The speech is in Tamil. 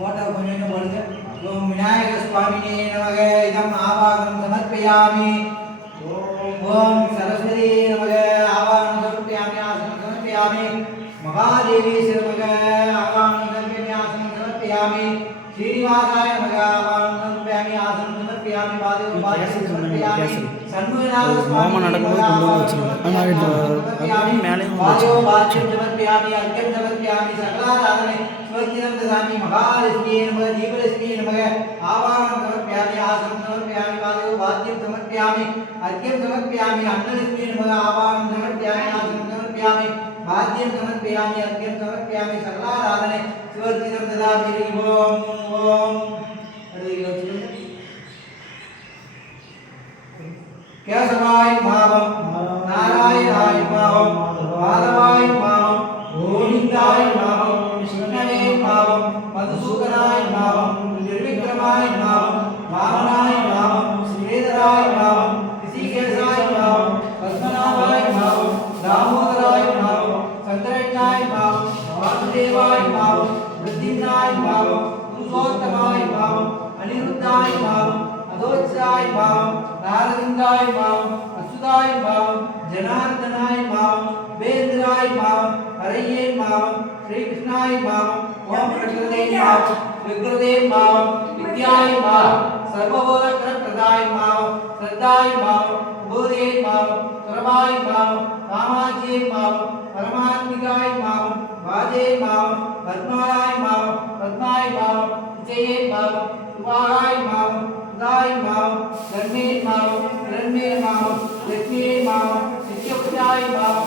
फोटो கொஞ்சம் போடுங்க. ஓம் விநாயக சுவாமியே நமக. இதம் ஆவாகனம் சமர்ப்பயாமி. ஓம் சரஸ்வதி நமக. ஆவாகனம் சமர்ப்பயாமி. ஆசனம் சமர்ப்பயாமி. மகாதேவி நமக. ஆவாகனம் சமர்ப்பயாமி. ஆசனம் சமர்ப்பயாமி. श्रीनिवासाय नमः. आवाहनं समर्पयामि. आसनं समर्पयामि. पादयोः समर्पयामि. सन्मुखनाथ स्वामी समर्पयामि. अर्घ्यं समर्पयामि. सकलाराधने स्वस्तिनं ददामि. महालक्ष्मी नमः. दीपलक्ष्मी नमः. आवाहनं समर्पयामि. आसनं समर्पयामि. पादयोः वाद्यं समर्पयामि. अर्घ्यं समर्पयामि. अन्नलक्ष्मी नमः. आवाहनं समर्पयामि. आसनं समर्पयामि. वाद्यं समर्पयामि. अर्घ्यं समर्पयामि. सकलाराधने स्वस्तिनं ददामि. ओम ओम केशवाय भावम नारायणाय भावम माधवाय भावम गोविंदाय भावम विष्णवे भावम मधुसूदनाय भावम निर्विक्रमाय भावम वामनाय भावम श्रीधराय भावम ऋषिकेशाय भावम पद्मनाभाय भावम दामोदराय भावम शंकराचार्य भावम वासुदेवाय भावम वृद्धिनाय भावम पुरुषोत्तमाय भावम अनिरुद्धाय भावम अधोक्षाय भावम नारदिंदाय भावम अच्युताय भावम जनार्दनाय भावम वेद्राय भावम हरये भावम श्री कृष्णाय भावम ओम प्रकृते भावम विकृते भावम विद्याय भावम सर्वबोध प्रदाय भावम श्रद्धाय भावम बोधे भावम सर्वाय भावम कामाचे भावम परमात्मिकाय भावम वाजे भावम पद्माय भावम पद्माय भावम विजये भावम सुभागाय भावम उदाय भावम धर्मे भावम हिरण्ये भावम लक्ष्मी भावम नित्यपुजाय भावम